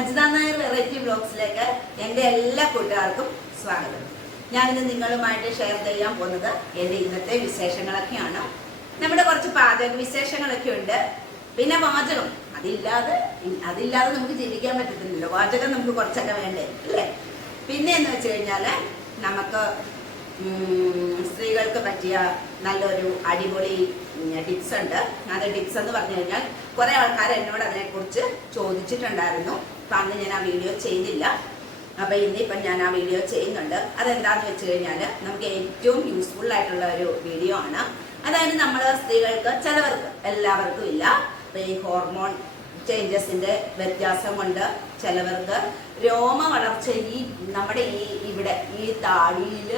Ajitha Nair variety ബ്ലോഗ്സിലേക്ക് എന്റെ എല്ലാ കൂട്ടുകാർക്കും സ്വാഗതം. ഞാനിന്ന് നിങ്ങളുമായിട്ട് ഷെയർ ചെയ്യാൻ പോകുന്നത് എന്റെ ഇന്നത്തെ വിശേഷങ്ങളൊക്കെയാണ്. നമ്മുടെ കുറച്ച് പാചക വിശേഷങ്ങളൊക്കെ ഉണ്ട്. പിന്നെ വാചകം. അതില്ലാതെ അതില്ലാതെ നമുക്ക് ജീവിക്കാൻ പറ്റത്തില്ലല്ലോ. വാചകം നമുക്ക് കുറച്ചൊക്കെ വേണ്ടേ അല്ലേ? പിന്നെ എന്ന് വെച്ച് കഴിഞ്ഞാൽ നമുക്ക് സ്ത്രീകൾക്ക് പറ്റിയ നല്ലൊരു അടിപൊളി ടിപ്സ് ഉണ്ട്. അത് ടിപ്സ് എന്ന് പറഞ്ഞു കഴിഞ്ഞാൽ കുറെ ആൾക്കാർ എന്നോട് അതിനെക്കുറിച്ച് ചോദിച്ചിട്ടുണ്ടായിരുന്നു. അന്ന് ഞാൻ ആ വീഡിയോ ചെയ്തില്ല. അപ്പം ഇന്നിപ്പം ഞാൻ ആ വീഡിയോ ചെയ്യുന്നുണ്ട്. അതെന്താന്ന് വെച്ച് കഴിഞ്ഞാൽ നമുക്ക് ഏറ്റവും യൂസ്ഫുൾ ആയിട്ടുള്ള ഒരു വീഡിയോ ആണ്. അതായത് നമ്മൾ സ്ത്രീകൾക്ക് ചിലവർക്ക് എല്ലാവർക്കും ഇല്ല. അപ്പൊ ഈ ഹോർമോൺ ചേഞ്ചസിന്റെ വ്യത്യാസം കൊണ്ട് ചിലവർക്ക് രോമ വളർച്ച ഈ നമ്മുടെ ഈ ഇവിടെ ഈ താടിയിൽ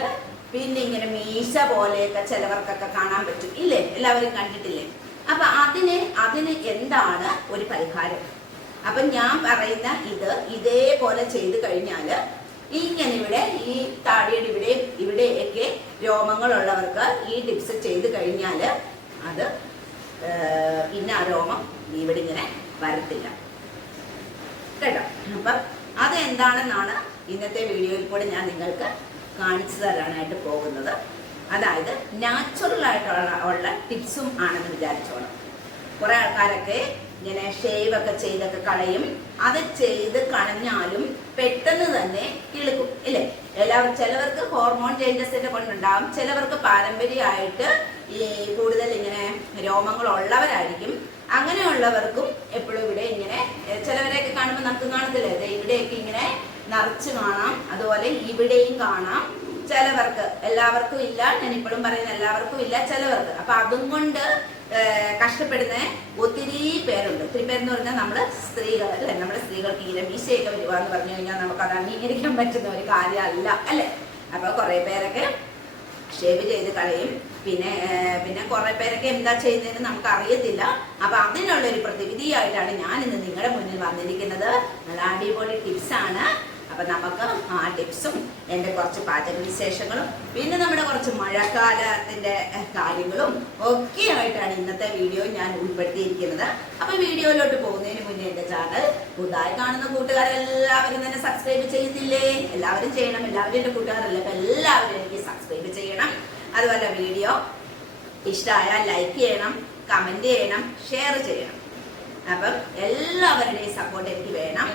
പിന്നെ ഇങ്ങനെ മീശ പോലെയൊക്കെ ചിലവർക്കൊക്കെ കാണാൻ പറ്റും. ഇല്ലേ? എല്ലാവരും കണ്ടിട്ടില്ലേ? അപ്പൊ അതിന് അതിന് എന്താണ് ഒരു പരിഹാരം? അപ്പൊ ഞാൻ പറയുന്ന ഇത് ഇതേപോലെ ചെയ്ത് കഴിഞ്ഞാൽ ഇങ്ങനെ ഇവിടെ ഈ താടിയുടെ ഇവിടെ ഇവിടെയൊക്കെ രോമങ്ങളുള്ളവർക്ക് ഈ ടിപ്സ് ചെയ്ത് കഴിഞ്ഞാൽ അത് പിന്നെ ആ രോമം ഇവിടെ ഇങ്ങനെ വരത്തില്ല. കേട്ടോ? അപ്പം അതെന്താണെന്നാണ് ഇന്നത്തെ വീഡിയോയിൽ കൂടെ ഞാൻ നിങ്ങൾക്ക് കാണിച്ചു തരാനായിട്ട് പോകുന്നത്. അതായത് നാച്ചുറൽ ആയിട്ടുള്ള ഉള്ള ടിപ്സും ആണെന്ന് വിചാരിച്ചോണം. കുറെ ആൾക്കാരൊക്കെ ഇങ്ങനെ ഷേവ് ഒക്കെ ചെയ്തൊക്കെ കളയും. അത് ചെയ്ത് കളഞ്ഞാലും പെട്ടെന്ന് തന്നെ കിളുക്കും ഇല്ലേ? എല്ലാവരും ചിലവർക്ക് ഹോർമോൺ ചേഞ്ചസിന്റെ കൊണ്ടുണ്ടാവും. ചിലവർക്ക് പാരമ്പര്യമായിട്ട് ഈ കൂടുതൽ ഇങ്ങനെ രോമങ്ങൾ ഉള്ളവരായിരിക്കും അങ്ങനെയുള്ളവർക്കും എപ്പോഴും ഇവിടെ ഇങ്ങനെ ചിലവരെയൊക്കെ കാണുമ്പോൾ നമുക്ക് കാണത്തില്ലേ? ഇവിടെയൊക്കെ ഇങ്ങനെ നിറച്ച് കാണാം. അതുപോലെ ഇവിടെയും കാണാം. ചിലവർക്ക് എല്ലാവർക്കും ഇല്ല. ഞാൻ ഇപ്പോഴും പറയുന്ന എല്ലാവർക്കും ഇല്ല ചിലവർക്ക്. അപ്പൊ അതും കൊണ്ട് കഷ്ടപ്പെടുന്ന ഒത്തിരി പേരുണ്ട്. ഒത്തിരി പേരെന്ന് പറഞ്ഞാൽ നമ്മൾ സ്ത്രീകൾ അല്ലെ? നമ്മുടെ സ്ത്രീകൾക്ക് ഇങ്ങനെ മീശയൊക്കെ വരുക എന്ന് പറഞ്ഞു കഴിഞ്ഞാൽ നമുക്ക് അത് അംഗീകരിക്കാൻ പറ്റുന്ന ഒരു കാര്യമല്ല അല്ലെ? അപ്പൊ കുറെ പേരൊക്കെ ഷേവ് ചെയ്ത് കളയും. പിന്നെ പിന്നെ കുറെ പേരൊക്കെ എന്താ ചെയ്യുന്നതെന്ന് നമുക്ക് അറിയത്തില്ല. അപ്പൊ അതിനുള്ള ഒരു പ്രതിവിധിയായിട്ടാണ് ഞാൻ ഇന്ന് നിങ്ങളുടെ മുന്നിൽ വന്നിരിക്കുന്നത്. നല്ല അടിപൊളി ടിപ്സ് ആണ്. അപ്പൊ നമുക്ക് ആ ടിപ്സും എന്റെ കുറച്ച് പാചക വിശേഷങ്ങളും പിന്നെ നമ്മുടെ കുറച്ച് മഴക്കാലത്തിന്റെ കാര്യങ്ങളും ഒക്കെ ആയിട്ടാണ് ഇന്നത്തെ വീഡിയോ ഞാൻ ഉൾപ്പെടുത്തിയിരിക്കുന്നത്. അപ്പൊ വീഡിയോയിലോട്ട് പോകുന്നതിന് മുന്നേ എന്റെ ചാനൽ പുതുതായി കാണുന്ന കൂട്ടുകാരെല്ലാവരും തന്നെ സബ്സ്ക്രൈബ് ചെയ്യുന്നില്ലേ? എല്ലാവരും ചെയ്യണം. എല്ലാവരും എന്റെ കൂട്ടുകാരല്ല? അപ്പൊ എല്ലാവരും എനിക്ക് സബ്സ്ക്രൈബ് ചെയ്യണം. അതുപോലെ വീഡിയോ ഇഷ്ടമായാൽ ലൈക്ക് ചെയ്യണം കമന്റ് ചെയ്യണം ഷെയർ ചെയ്യണം. അപ്പം എല്ലാവരുടെയും സപ്പോർട്ട് എനിക്ക് വേണം.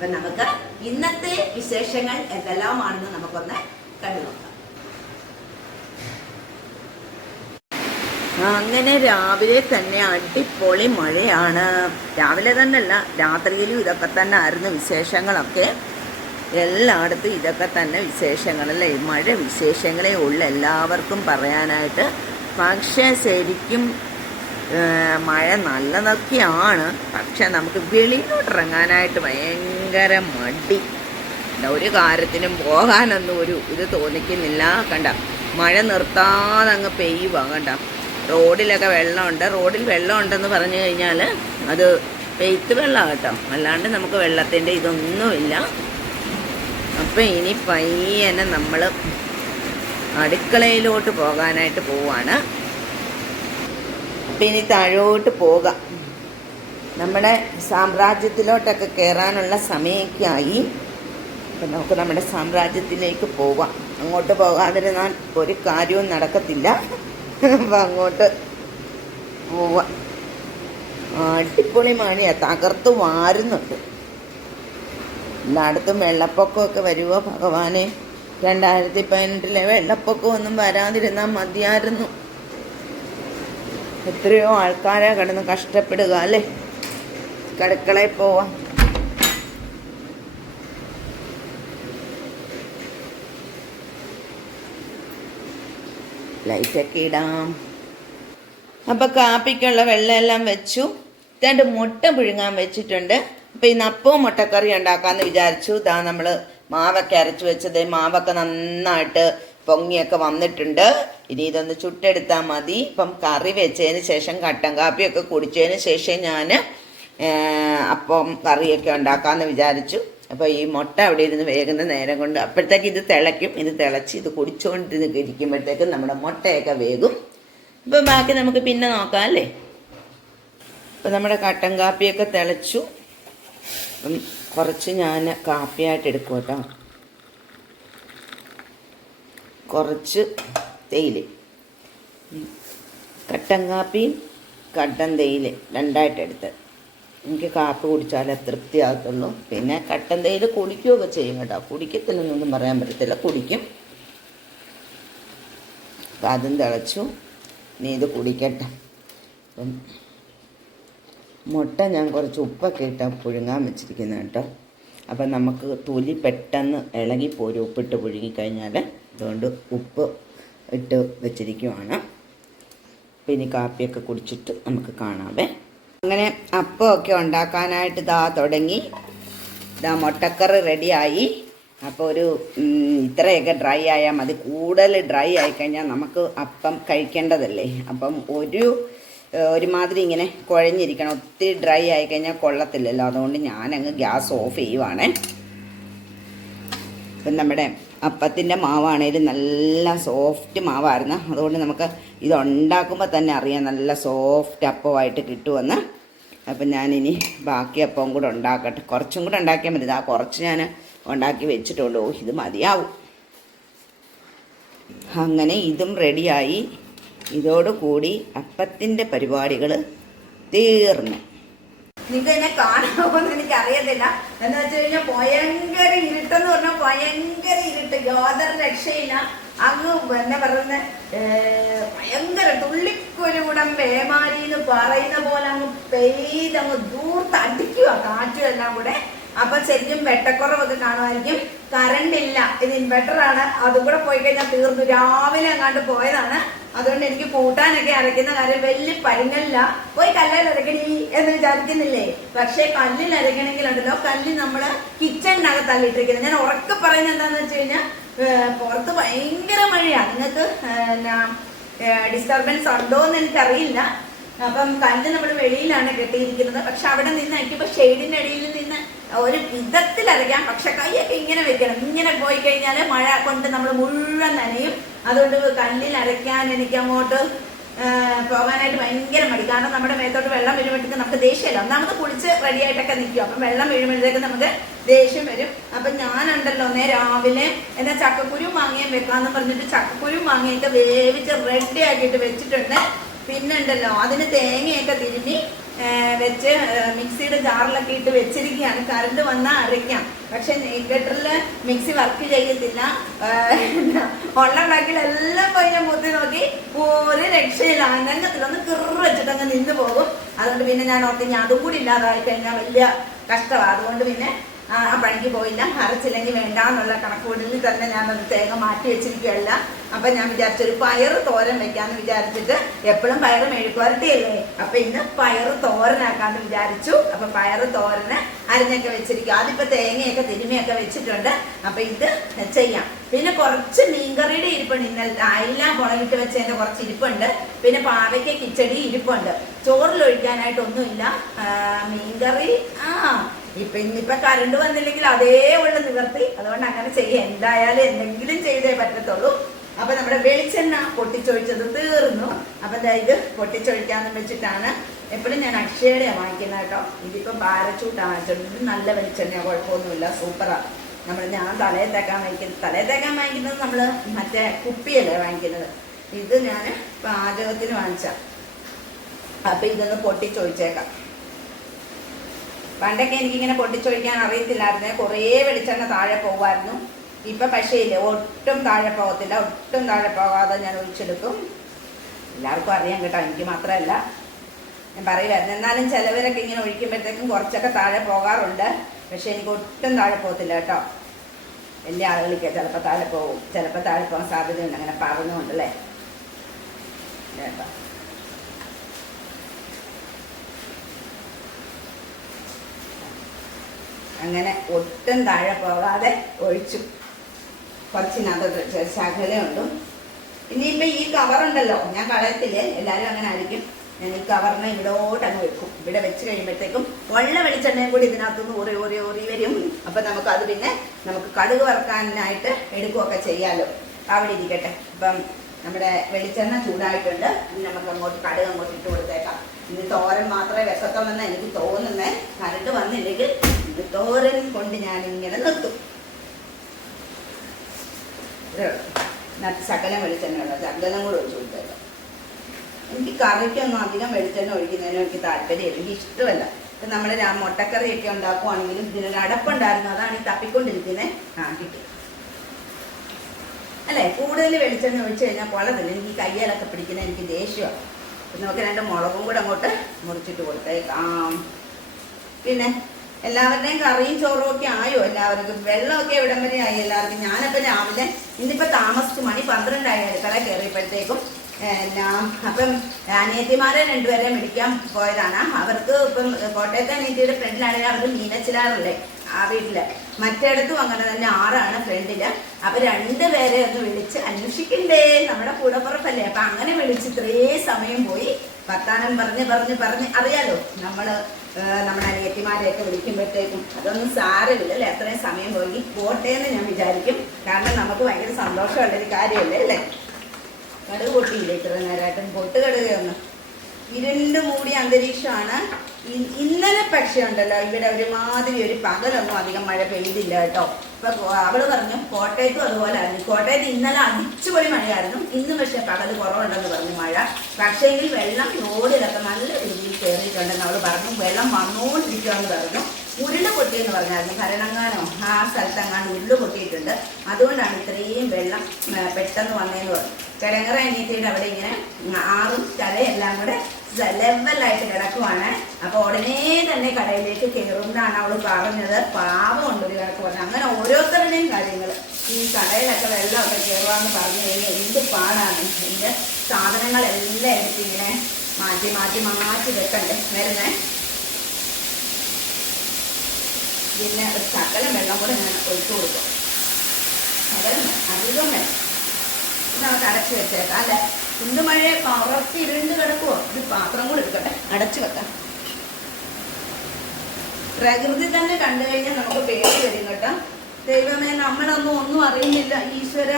അപ്പം നമുക്ക് ഇന്നത്തെ വിശേഷങ്ങൾ എന്തെല്ലാമാണെന്ന് നമുക്കൊന്ന് കണ്ടുനോക്കാം അങ്ങനെ രാവിലെ തന്നെ അടിപൊളി മഴയാണ്. രാവിലെ തന്നെയല്ല രാത്രിയിലും ഇതൊക്കെ തന്നെ ആയിരുന്നു വിശേഷങ്ങളൊക്കെ. എല്ലായിടത്തും ഇതൊക്കെ തന്നെ വിശേഷങ്ങളല്ലേ? മഴ വിശേഷങ്ങളെ ഉള്ള എല്ലാവർക്കും പറയാനായിട്ട്. പക്ഷേ ശരിക്കും മഴ നല്ലതൊക്കെയാണ്. പക്ഷെ നമുക്ക് വെളിയിലോട്ട് ഇറങ്ങാനായിട്ട് ഭയങ്കര മടി. ഒരു കാര്യത്തിനും പോകാനൊന്നും ഒരു ഇത് തോന്നിക്കുന്നില്ല. കണ്ട മഴ നിർത്താതെ അങ്ങ് പെയ്യുക കണ്ട റോഡിലൊക്കെ വെള്ളമുണ്ട്. റോഡിൽ വെള്ളമുണ്ടെന്ന് പറഞ്ഞു കഴിഞ്ഞാൽ അത് പെയ്ത്ത് വെള്ളം കേട്ടോ അല്ലാണ്ട് നമുക്ക് വെള്ളത്തിന്റെ ഇതൊന്നുമില്ല. അപ്പം ഇനി പയ്യനെ നമ്മൾ അടുക്കളയിലോട്ട് പോകാനായിട്ട് പോവാണ്. അപ്പം ഇനി താഴോട്ട് പോകാം. നമ്മുടെ സാമ്രാജ്യത്തിലോട്ടൊക്കെ കയറാനുള്ള സമയമൊക്കെ ആയി അപ്പം നമുക്ക് നമ്മുടെ സാമ്രാജ്യത്തിലേക്ക് പോവാം. അങ്ങോട്ട് പോകാതിരുന്നാൽ ഒരു കാര്യവും നടക്കത്തില്ല. അപ്പം അങ്ങോട്ട് പോവാം. അടിപൊളി മണിയാ. തകർത്ത് വാരുന്നുണ്ട്. എല്ലായിടത്തും വെള്ളപ്പൊക്കമൊക്കെ വരുമോ ഭഗവാനെ? രണ്ടായിരത്തി പതിനെട്ടിലെ വെള്ളപ്പൊക്കമൊന്നും വരാതിരുന്നാൽ മതിയായിരുന്നു. എത്രയോ ആൾക്കാരെ കിടന്ന് കഷ്ടപ്പെടുക അല്ലേ? കടക്കളയിൽ പോവാം. ലൈറ്റൊക്കെ ഇടാം. അപ്പൊ കാപ്പിക്കുള്ള വെള്ളമെല്ലാം വെച്ചു. രണ്ട് മുട്ട പുഴുങ്ങാൻ വെച്ചിട്ടുണ്ട്. അപ്പൊ ഇന്ന് അപ്പവും മുട്ടക്കറി ഉണ്ടാക്കാന്ന് വിചാരിച്ചു. ഇതാ നമ്മൾ മാവൊക്കെ അരച്ചു വെച്ചത്. മാവൊക്കെ നന്നായിട്ട് പൊങ്ങിയൊക്കെ വന്നിട്ടുണ്ട്. ഇനി ഇതൊന്ന് ചുട്ടെടുത്താൽ മതി. ഇപ്പം കറി വെച്ചതിന് ശേഷം കട്ടൻ കാപ്പിയൊക്കെ കുടിച്ചതിന് ശേഷം ഞാൻ അപ്പം കറിയൊക്കെ ഉണ്ടാക്കാമെന്ന് വിചാരിച്ചു. അപ്പോൾ ഈ മുട്ട അവിടെ ഇരുന്ന് വേകുന്ന നേരം കൊണ്ട് അപ്പോഴത്തേക്ക് ഇത് തിളയ്ക്കും. ഇത് തിളച്ച് ഇത് കുടിച്ചുകൊണ്ടിരുന്ന് ഇരിക്കുമ്പോഴത്തേക്കും നമ്മുടെ മുട്ടയൊക്കെ വേകും. ഇപ്പം ബാക്കി നമുക്ക് പിന്നെ നോക്കാം അല്ലേ? ഇപ്പം നമ്മുടെ കട്ടൻ കാപ്പിയൊക്കെ തിളച്ചു. കുറച്ച് ഞാൻ കാപ്പിയായിട്ട് എടുക്കും കേട്ടോ കുറച്ച് തേയില. കട്ടൻ കാപ്പിയും കട്ടൻ തേയില രണ്ടായിട്ട് എടുത്ത്. എനിക്ക് കാപ്പി കുടിച്ചാലേ തൃപ്തിയാകത്തുള്ളൂ. പിന്നെ കട്ടൻ തേയില കുടിക്കുകയൊക്കെ ചെയ്യും കേട്ടോ. കുടിക്കത്തില്ലെന്നൊന്നും പറയാൻ പറ്റത്തില്ല. കുടിക്കും. അപ്പം അതും തിളച്ചു. നീ ഇത് കുടിക്കട്ടെ. അപ്പം മുട്ട ഞാൻ കുറച്ച് ഉപ്പൊക്കെ ഇട്ട പുഴുങ്ങാൻ വെച്ചിരിക്കുന്നത് കേട്ടോ. അപ്പം നമുക്ക് തൊലി പെട്ടെന്ന് ഇളകിപ്പോരും. ഉപ്പിട്ട് പുഴുങ്ങിക്കഴിഞ്ഞാൽ അതുകൊണ്ട് ഉപ്പ് ഇട്ട് വെച്ചിരിക്കുവാണ്. അപ്പം ഇനി കാപ്പിയൊക്കെ കുടിച്ചിട്ട് നമുക്ക് കാണാവേ. അങ്ങനെ അപ്പമൊക്കെ ഉണ്ടാക്കാനായിട്ട് ഇതാ തുടങ്ങി. ഇതാ മുട്ടക്കറി റെഡിയായി. അപ്പോൾ ഒരു ഇത്രയൊക്കെ ഡ്രൈ ആയാൽ മതി. കൂടുതൽ ഡ്രൈ ആയിക്കഴിഞ്ഞാൽ നമുക്ക് അപ്പം കഴിക്കേണ്ടതല്ലേ? അപ്പം ഒരു ഒരുമാതിരി ഇങ്ങനെ കുഴഞ്ഞിരിക്കണം. ഒത്തിരി ഡ്രൈ ആയിക്കഴിഞ്ഞാൽ കൊള്ളത്തില്ലല്ലോ. അതുകൊണ്ട് ഞാനങ്ങ് ഗ്യാസ് ഓഫ് ചെയ്യുവാണേ. അപ്പം നമ്മുടെ അപ്പത്തിന്റെ മാവാണേലും നല്ല സോഫ്റ്റ് മാവായിരുന്നു. അതുകൊണ്ട് നമുക്ക് ഇത് ഉണ്ടാക്കുമ്പോൾ തന്നെ അറിയാം നല്ല സോഫ്റ്റ് അപ്പമായിട്ട് കിട്ടുമെന്ന്. അപ്പം ഞാനിനി ബാക്കി അപ്പം കൂടെ ഉണ്ടാക്കട്ടെ. കുറച്ചും കൂടെ ഉണ്ടാക്കിയാൽ മതി. ആ കുറച്ച് ഞാൻ ഉണ്ടാക്കി ഓ, ഇത് മതിയാവും. അങ്ങനെ ഇതും റെഡിയായി ഇതോടുകൂടി അപ്പത്തിന്റെ പരിപാടികൾ തീർന്നു. നിങ്ങൾക്ക് എന്നെ കാണാമോന്ന് എനിക്ക് അറിയത്തില്ല എന്ന് വെച്ച് കഴിഞ്ഞാൽ ഭയങ്കര ഇരുട്ടെന്ന് പറഞ്ഞാൽ ഭയങ്കര ഇരുട്ട്. യാതൊരു രക്ഷയില്ല. അങ്ങ് എന്നെ പറയുന്ന ഭയങ്കര തുള്ളിക്കൊരുകുടം പേമാരി എന്ന് പറയുന്ന പോലെ അങ്ങ് പെയ്തങ്ങ് ദൂർത്ത് അടിക്കുക കാറ്റും എല്ലാം കൂടെ. അപ്പൊ ശരിക്കും വെട്ടക്കുറവൊക്കെ കാണുമായിരിക്കും. കറണ്ട് ഇല്ല. ഇത് ഇൻവെർട്ടർ ആണ്. അതും കൂടെ പോയി കഴിഞ്ഞാൽ തീർന്നു. രാവിലെ അങ്ങാണ്ട് പോയതാണ്. അതുകൊണ്ട് എനിക്ക് കൂട്ടാനൊക്കെ അരയ്ക്കുന്ന കാര്യം വലിയ പരിങ്ങല്ല പോയി കല്ലിൽ അരക്കണി എന്ന് വിചാരിക്കുന്നില്ലേ? പക്ഷേ കല്ലിൽ അരക്കണമെങ്കിൽ ഉണ്ടല്ലോ കല്ല് നമ്മൾ കിച്ചണിനകത്ത് അല്ലിട്ടിരിക്കുന്നത് ഞാൻ ഉറക്കെ പറയുന്നത് എന്താന്ന് വെച്ച് കഴിഞ്ഞാൽ പുറത്ത് ഭയങ്കര മഴയാണ് നിങ്ങൾക്ക് ഡിസ്റ്റർബൻസ് ഉണ്ടോ എന്ന് എനിക്കറിയില്ല. അപ്പം കല്ല് നമ്മൾ വെളിയിലാണ് കെട്ടിയിരിക്കുന്നത്. പക്ഷെ അവിടെ നിന്ന് എനിക്കിപ്പോ ഷെയ്ഡിന്റെ ഇടയിൽ നിന്ന് ഒരു വിധത്തിൽ അരയ്ക്കാം പക്ഷെ കൈയൊക്കെ ഇങ്ങനെ വെക്കണം. ഇങ്ങനെ പോയി കഴിഞ്ഞാൽ മഴ കൊണ്ട് നമ്മൾ മുഴുവൻ നനയും. അതുകൊണ്ട് കല്ലിൽ അരയ്ക്കാൻ എനിക്ക് അങ്ങോട്ട് പോകാനായിട്ട് ഭയങ്കര മടി. കാരണം നമ്മുടെ മേത്തോട്ട് വെള്ളം വീഴുമ്പോഴത്തേക്ക് നമുക്ക് ദേഷ്യമല്ല. ഒന്നാമത് കുളിച്ച് റെഡിയായിട്ടൊക്കെ നിൽക്കും. അപ്പം വെള്ളം വീഴുമ്പോഴത്തേക്ക് നമുക്ക് ദേഷ്യം വരും. അപ്പം ഞാനുണ്ടല്ലോ ഒന്നേ രാവിലെ എന്നാ ചക്കക്കുരു മാങ്ങയും വെക്കാന്ന് പറഞ്ഞിട്ട് ചക്കക്കുരു മാങ്ങയൊക്കെ വേവിച്ച് റെഡി ആക്കിയിട്ട് വെച്ചിട്ടുണ്ട്. പിന്നെ ഉണ്ടല്ലോ അതിന് തേങ്ങയൊക്കെ തിരുമ്മി വെച്ച് മിക്സിയുടെ ജാറിലൊക്കെ ഇട്ട് വെച്ചിരിക്കുകയാണ്. കറണ്ട് വന്നാൽ അരയ്ക്കാം. പക്ഷെ ഗട്ടറിൽ മിക്സി വർക്ക് ചെയ്യത്തില്ല. ഉള്ള ഉണ്ടാക്കിയെല്ലാം പോയി ഞാൻ മുത്തി നോക്കി. ഒരു രക്ഷയില്ല. അനങ്ങത്തില്ല ഒന്ന് കിറ വെച്ചിട്ട് അങ്ങ് നിന്ന് പോകും. അതുകൊണ്ട് പിന്നെ ഞാൻ ഓർത്ത് ഇനി അതും കൂടി ഇല്ലാതായി കഴിഞ്ഞാൽ വലിയ കഷ്ടമാണ് അതുകൊണ്ട് പിന്നെ ആ പണിക്ക് പോയില്ല. അരച്ചില്ലെങ്കിൽ വേണ്ട എന്നുള്ള കണക്കുകൂടലിൽ തന്നെ ഞാൻ അത് തേങ്ങ മാറ്റി വെച്ചിരിക്കുകയല്ല. അപ്പൊ ഞാൻ വിചാരിച്ചൊരു പയറ് തോരൻ വെക്കാന്ന് വിചാരിച്ചിട്ട് എപ്പോഴും പയറ് മെഴുക്കുവരട്ടിയല്ലേ? അപ്പൊ ഇന്ന് പയറ് തോരനാക്കാന്ന് വിചാരിച്ചു. അപ്പൊ പയർ തോരന് അരിഞ്ഞൊക്കെ വെച്ചിരിക്കും. അതിപ്പോ തേങ്ങയൊക്കെ തിരുമിയൊക്കെ വെച്ചിട്ടുണ്ട്. അപ്പൊ ഇത് ചെയ്യാം. പിന്നെ കുറച്ച് മീൻകറിയുടെ ഇരിപ്പുണ്ട്. ഇന്നലെ അയില മുളകിട്ട് വെച്ചതിന്റെ കുറച്ച് ഇരിപ്പുണ്ട്. പിന്നെ പാവയ്ക്ക കിച്ചടി ഇരിപ്പുണ്ട്. ആ, മീൻകറി ആ ഇപ്പൊ ഇന്നിപ്പൊ കറണ്ട് വന്നില്ലെങ്കിൽ അതേ ഉള്ള നിവർത്തി. അതുകൊണ്ട് അങ്ങനെ ചെയ്യാം. എന്തായാലും എന്തെങ്കിലും ചെയ്തേ പറ്റത്തുള്ളൂ. അപ്പൊ നമ്മുടെ വെളിച്ചെണ്ണ പൊട്ടിച്ചൊഴിച്ചത് തീർന്നു. അപ്പൊ ഇത് പൊട്ടിച്ചൊഴിക്കാന്ന് വെച്ചിട്ടാണ് എപ്പോഴും ഞാൻ അക്ഷയയുടെയാണ് വാങ്ങിക്കുന്നത് കേട്ടോ. ഇതിപ്പോ പാരച്ചൂട്ടാണ് വാങ്ങിച്ചത്. നല്ല വെളിച്ചെണ്ണ കുഴപ്പമൊന്നുമില്ല. സൂപ്പറാ. നമ്മൾ ഞാൻ തലയിൽ തേക്കാൻ വാങ്ങിക്കുന്നത് തലയിൽ തേക്കാൻ വാങ്ങിക്കുന്നത് നമ്മൾ മറ്റേ കുപ്പിയല്ലേ വാങ്ങിക്കുന്നത്. ഇത് ഞാൻ പാചകത്തിന് വാങ്ങിച്ച. അപ്പൊ ഇതൊന്ന് പൊട്ടിച്ചൊഴിച്ചേക്കാം. പണ്ടൊക്കെ എനിക്കിങ്ങനെ പൊട്ടിച്ചൊഴിക്കാൻ അറിയത്തില്ലായിരുന്നേ. കുറേ വെളിച്ചെണ്ണ താഴെ പോകുമായിരുന്നു ഇപ്പം പക്ഷേ ഇല്ല ഒട്ടും താഴെ പോകത്തില്ല. ഒട്ടും താഴെ പോകാതെ ഞാൻ ഒഴിച്ചെടുക്കും. എല്ലാവർക്കും അറിയാം കേട്ടോ എനിക്ക് മാത്രമല്ല. ഞാൻ പറയുമായിരുന്നു എന്നാലും ചിലവരൊക്കെ ഇങ്ങനെ ഒഴിക്കുമ്പോഴത്തേക്കും കുറച്ചൊക്കെ താഴെ പോകാറുണ്ട്. പക്ഷേ എനിക്ക് ഒട്ടും താഴെ പോകത്തില്ല കേട്ടോ. വലിയ ആളുകൾക്ക് ചിലപ്പോൾ താഴെ പോകും. ചിലപ്പോൾ താഴെ പോകാൻ സാധ്യതയുണ്ട്. അങ്ങനെ പറഞ്ഞുകൊണ്ടല്ലേ. കേട്ടോ. അങ്ങനെ ഒട്ടും താഴെ പോകാതെ ഒഴിച്ചു. കുറച്ചിനകത്ത് ശകലമുണ്ട് ഇനിയിപ്പോൾ ഈ കവറുണ്ടല്ലോ ഞാൻ കളയത്തില്ലേ? എല്ലാവരും അങ്ങനെ ആയിരിക്കും. ഞാൻ ഈ കവറിനെ ഇവിടോട്ട് അങ്ങ് വെക്കും. ഇവിടെ വെച്ച് കഴിയുമ്പോഴത്തേക്കും വെള്ള വെളിച്ചെണ്ണയും കൂടി ഇതിനകത്തുനിന്ന് ഊറി ഊറി ഊറി വരും. അപ്പം അത് പിന്നെ നമുക്ക് കടുക് വറുക്കാനായിട്ട് എടുക്കുകയൊക്കെ ചെയ്യാമല്ലോ അവിടെ ഇരിക്കട്ടെ. അപ്പം നമ്മുടെ വെളിച്ചെണ്ണ ചൂടായിട്ടുണ്ട്. നമുക്ക് അങ്ങോട്ട് കടുക് അങ്ങോട്ട് ഇട്ട് കൊടുത്തേക്കാം. ഇനി തോരൻ മാത്രമേ വെക്കത്തുള്ളെന്ന് എനിക്ക് തോന്നുന്നേ. കരണ്ട് വന്നില്ലെങ്കിൽ ഇത് തോരൻ കൊണ്ട് ഞാൻ ഇങ്ങനെ നിർത്തും. ശകലം വെളിച്ചെണ്ണ ഉള്ളത് ശകലം കൂടെ ഒഴിച്ചു കൊടുത്തല്ലോ എനിക്ക് കറിക്കൊന്നും അധികം വെളിച്ചെണ്ണ ഒഴിക്കുന്നതിനും എനിക്ക് താല്പര്യമില്ല എനിക്ക് ഇഷ്ടമല്ല. ഇപ്പം നമ്മൾ മുട്ടക്കറിയൊക്കെ ഉണ്ടാക്കുവാണെങ്കിലും ഇതിനൊരു അടപ്പുണ്ടായിരുന്നു. അതാണ് ഈ തപ്പിക്കൊണ്ടിരിക്കുന്നത് ആ കിട്ടി. അല്ലേ? കൂടുതൽ വെളിച്ചെണ്ണ ഒഴിച്ചു കഴിഞ്ഞാൽ കൊള്ളത്തില്ല. എനിക്ക് കയ്യിലൊക്കെ പിടിക്കുന്ന എനിക്ക് ദേഷ്യമാണ് നമുക്ക് രണ്ട് മുളകും കൂടെ അങ്ങോട്ട് മുറിച്ചിട്ട് കൊടുത്തേക്കാം. പിന്നെ എല്ലാവരുടെയും കറിയും ചോറും ഒക്കെ ആയോ എല്ലാവർക്കും? വെള്ളമൊക്കെ എവിടം വരെ ആയി എല്ലാവർക്കും? ഞാനപ്പോൾ രാവിലെ ഇന്നിപ്പോൾ താമസിച്ചു മണി പന്ത്രണ്ടായി അടുക്കള കയറിയപ്പോഴത്തേക്കും എന്നാ അപ്പം അനിയത്തിമാരെ രണ്ടുപേരെ മേടിക്കാൻ പോയതാണ്. അവർക്ക് ഇപ്പം കോട്ടയത്തെ അനിയത്തിയുടെ ഫ്രണ്ടിലാണെങ്കിൽ അവർക്ക് മീനച്ചിലാറല്ലേ ആ വീട്ടിൽ. മറ്റിടത്തും അങ്ങനെ തന്നെ ആറാണ് ഫ്രണ്ടിൽ. അപ്പൊ രണ്ടുപേരെ ഒന്ന് വിളിച്ച് അന്വേഷിക്കണ്ടേ? നമ്മുടെ കൂടപ്പുറപ്പല്ലേ? അപ്പൊ അങ്ങനെ വിളിച്ച് ഇത്രേ സമയം പോയി. വർത്താനം പറഞ്ഞ് പറഞ്ഞ് പറഞ്ഞ് അറിയാലോ നമ്മൾ നമ്മുടെ അനിയത്തിമാരെയൊക്കെ വിളിക്കുമ്പോഴത്തേക്കും അതൊന്നും സാരമില്ല അല്ലേ? അത്രയും സമയം പോയി. പോട്ടെ എന്ന് ഞാൻ വിചാരിക്കും. കാരണം നമുക്ക് ഭയങ്കര സന്തോഷമുള്ളൊരു കാര്യമല്ലേ അല്ലേ? കടുക് പൊട്ടിയില്ല ഇത്ര നേരമായിട്ടും പൊട്ട് കടുകയൊന്നും. ഇരുണ്ട് മൂടിയ അന്തരീക്ഷമാണ്. ഇന്നലെ പക്ഷേ ഉണ്ടല്ലോ ഇവിടെ ഒരുമാതിരി ഒരു പകലൊന്നും അധികം മഴ പെയ്തില്ല കേട്ടോ. ഇപ്പൊ അവൾ പറഞ്ഞു കോട്ടയത്തും അതുപോലെ ആയിരുന്നു. കോട്ടയത്ത് ഇന്നലെ അടിച്ചുപൊളി മഴയായിരുന്നു. ഇന്ന് പക്ഷേ പകൽ കുറവുണ്ടെന്ന് പറഞ്ഞു മഴ. പക്ഷേങ്കിൽ വെള്ളം റോഡിലൊക്കെ നല്ല രീതിയിൽ കയറിയിട്ടുണ്ടെന്ന് അവൾ പറഞ്ഞു. വെള്ളം വന്നുകൊണ്ടിരിക്കുമെന്ന് പറഞ്ഞു. ഉരുൾ പൊട്ടിയെന്ന് പറഞ്ഞായിരുന്നു. ഭരണങ്ങാനോ ആ സ്ഥലത്തെങ്ങാണ്ട് ഉരുൾ പൊട്ടിയിട്ടുണ്ട്. അതുകൊണ്ടാണ് ഇത്രയും വെള്ളം പെട്ടെന്ന് വന്നതെന്ന് പറഞ്ഞു കിടങ്ങറ അനിയത്തിയുടെ അവിടെ ഇങ്ങനെ ആറും കരയെല്ലാം കൂടെ ലെവലായിട്ട് കിടക്കുവാണ്. അപ്പൊ ഉടനെ തന്നെ കടയിലേക്ക് കയറുമെന്നാണ് അവൾ പറഞ്ഞത്. പാവമുണ്ട് ഒരു കണക്ക് പറഞ്ഞു. അങ്ങനെ ഓരോരുത്തരുടെയും കാര്യങ്ങൾ ഈ കടയിലൊക്കെ വെള്ളമൊക്കെ കയറുവാന്ന് പറഞ്ഞു കഴിഞ്ഞാൽ എന്ത് പാടാണ്? എന്റെ സാധനങ്ങളെല്ലാം എടുത്ത് ഇങ്ങനെ മാറ്റി മാറ്റി മാറ്റി വെക്കണ്ടേ? വരുന്നേ? പിന്നെ ഒരു ശകലം വെള്ളം കൂടെ ഇങ്ങനെ ഒഴിച്ചു കൊടുക്കും. ശകലം അധികം ഇത് നമുക്ക് അടച്ചു വെച്ചേക്കാം അല്ലെ? ഇന്ന് മഴ ഉറപ്പ് ഇരുണ്ട് കിടക്കുവോ? ഒരു പാത്രം കൂടെ എടുക്കട്ടെ. അടച്ചു വെക്കാം. പ്രകൃതി തന്നെ കണ്ടു കഴിഞ്ഞാൽ നമുക്ക് പേടി വരും കേട്ടോ. ദൈവമേ നമ്മളൊന്നും ഒന്നും അറിയുന്നില്ല. ഈശ്വര